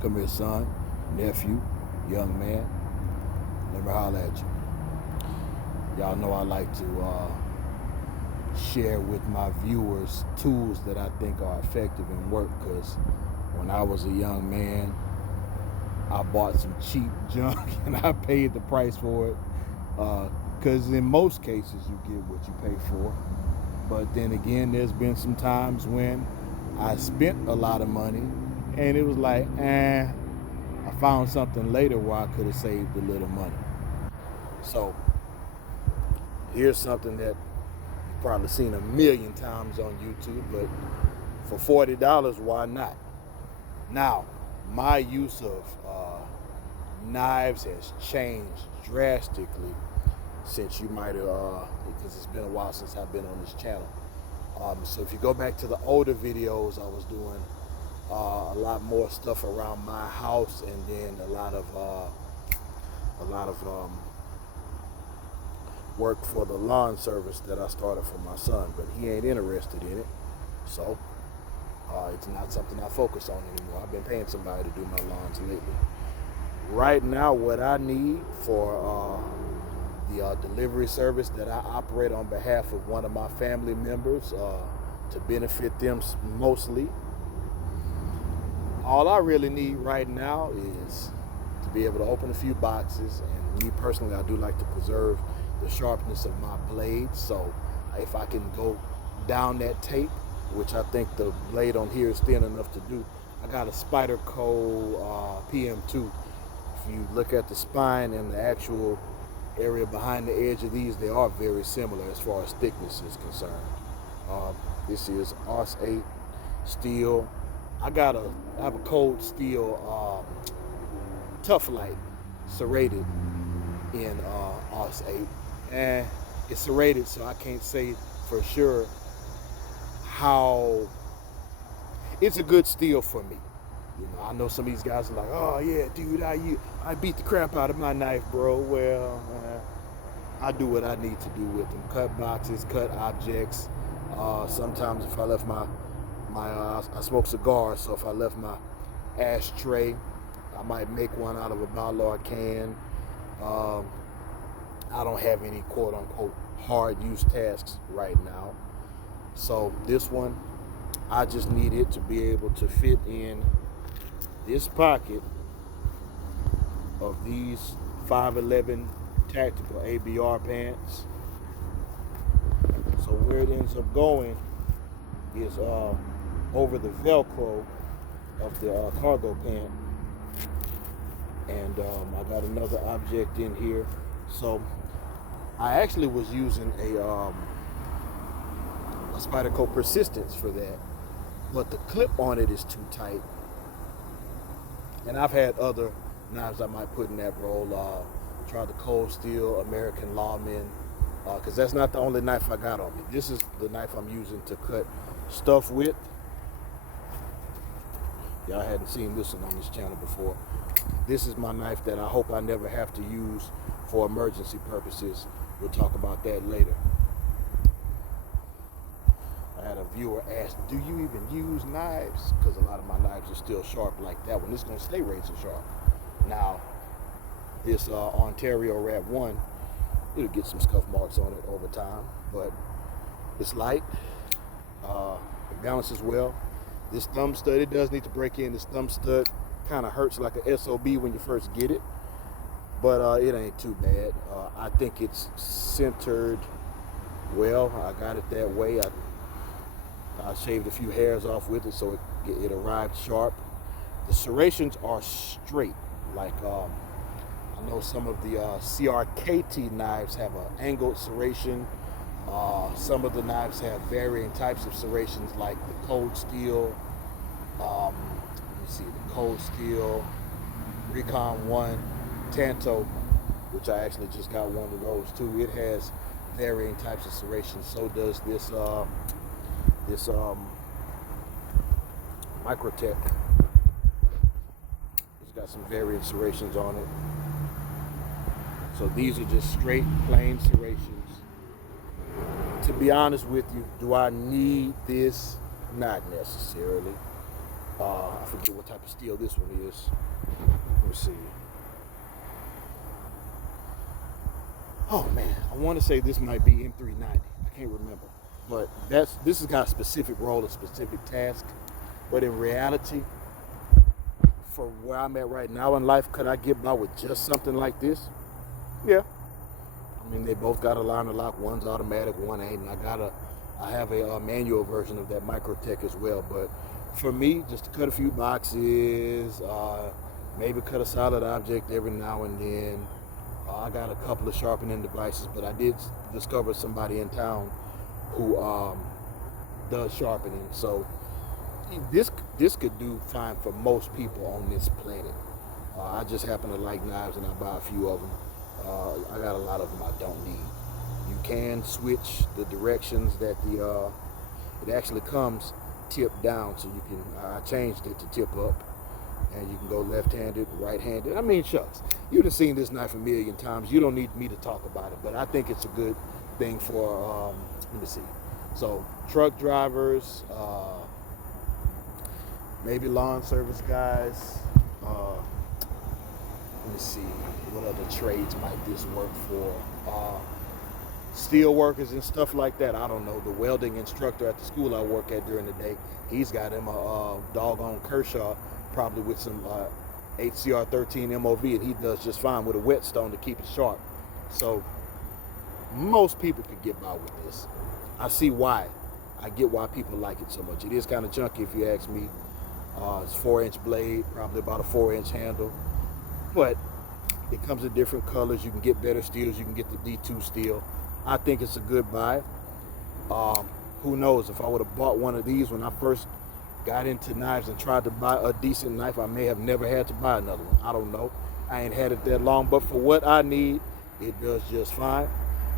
Come here, son, nephew, young man. Let me holler at you. Y'all know I like to share with my viewers tools that I think are effective and work, because when I was a young man, I bought some cheap junk and I paid the price for it. Because in most cases, you get what you pay for. But then again, there's been some times when I spent a lot of money and it was like, I found something later where I could have saved a little money. So here's something that you've probably seen a million times on YouTube, but for $40, why not? Now, my use of knives has changed drastically since you might have, because it's been a while since I've been on this channel. So if you go back to the older videos, I was doing a lot more stuff around my house, and then a lot of work for the lawn service that I started for my son, but he ain't interested in it, so it's not something I focus on anymore. I've been paying somebody to do my lawns lately. Right now, what I need for the delivery service that I operate on behalf of one of my family members, to benefit them mostly, all I really need right now is to be able to open a few boxes. And me personally, I do like to preserve the sharpness of my blades. So if I can go down that tape, which I think the blade on here is thin enough to do, I got a Spyderco PM2. If you look at the spine and the actual area behind the edge of these, they are very similar as far as thickness is concerned. This is AUS 8 steel. I have a cold steel Tough Light serrated in AUS 8, and it's serrated, so I can't say for sure how it's a good steel for me. You know, I know some of these guys are like, "Oh yeah, dude, I beat the crap out of my knife, bro." Well, I do what I need to do with them. Cut boxes, cut objects. Sometimes if I left I smoke cigars, so if I left my ashtray, I might make one out of a Ballard can. I don't have any quote unquote hard use tasks right now. So this one, I just need it to be able to fit in this pocket of these 511 tactical ABR pants. So where it ends up going is over the Velcro of the cargo pant. And I got another object in here. So I actually was using a Spyderco Persistence for that, but the clip on it is too tight. And I've had other knives I might put in that role. Tried the Cold Steel American Lawman, because that's not the only knife I got on me. This is the knife I'm using to cut stuff with. Y'all hadn't seen this one on this channel before. This is my knife that I hope I never have to use for emergency purposes. We'll talk about that later. I had a viewer ask, do you even use knives? Because a lot of my knives are still sharp like that one. This is going to stay razor sharp. Now, this Ontario Rat 1, it'll get some scuff marks on it over time, but it's light. It balances well. This thumb stud, it does need to break in. This thumb stud kind of hurts like a SOB when you first get it, but it ain't too bad. I think it's centered well. I got it that way. I shaved a few hairs off with it, so it arrived sharp. The serrations are straight. Like I know some of the CRKT knives have an angled serration. Some of the knives have varying types of serrations, like the Cold Steel. Let me see, the Cold Steel Recon 1 Tanto, which I actually just got one of those too. It has varying types of serrations. So does this Microtech. It's got some varying serrations on it. So these are just straight, plain serrations. To be honest with you, do I need this? Not necessarily. I forget what type of steel this one is. Let me see. Oh man, I want to say this might be M390. I can't remember. But this has got a specific role, a specific task. But in reality, for where I'm at right now in life, could I get by with just something like this? Yeah. I mean, they both got a liner lock. One's automatic, one ain't. And I have a manual version of that Microtech as well. But for me, just to cut a few boxes, maybe cut a solid object every now and then. I got a couple of sharpening devices, but I did discover somebody in town who does sharpening. So this could do fine for most people on this planet. I just happen to like knives, and I buy a few of them. I got a lot of them I don't need. You can switch the directions that it actually comes tip down, so you can. I changed it to tip up, and you can go left-handed, right-handed. I mean, shucks, you've seen this knife a million times. You don't need me to talk about it, but I think it's a good thing for. Let me see. So truck drivers, maybe lawn service guys. Let me see, what other trades might this work for? Steel workers and stuff like that. I don't know. The welding instructor at the school I work at during the day, he's got him a doggone Kershaw, probably with some HCR13 MOV, and he does just fine with a whetstone to keep it sharp. So most people could get by with this. I see why. I get why people like it so much. It is kind of junky if you ask me. It's 4-inch blade, probably about a 4-inch handle. But it comes in different colors. You can get better steels. You can get the D2 steel. I think it's a good buy. Who knows? If I would have bought one of these when I first got into knives and tried to buy a decent knife, I may have never had to buy another one. I don't know. I ain't had it that long. But for what I need, it does just fine.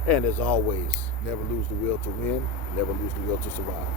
And as always, never lose the will to win. Never lose the will to survive.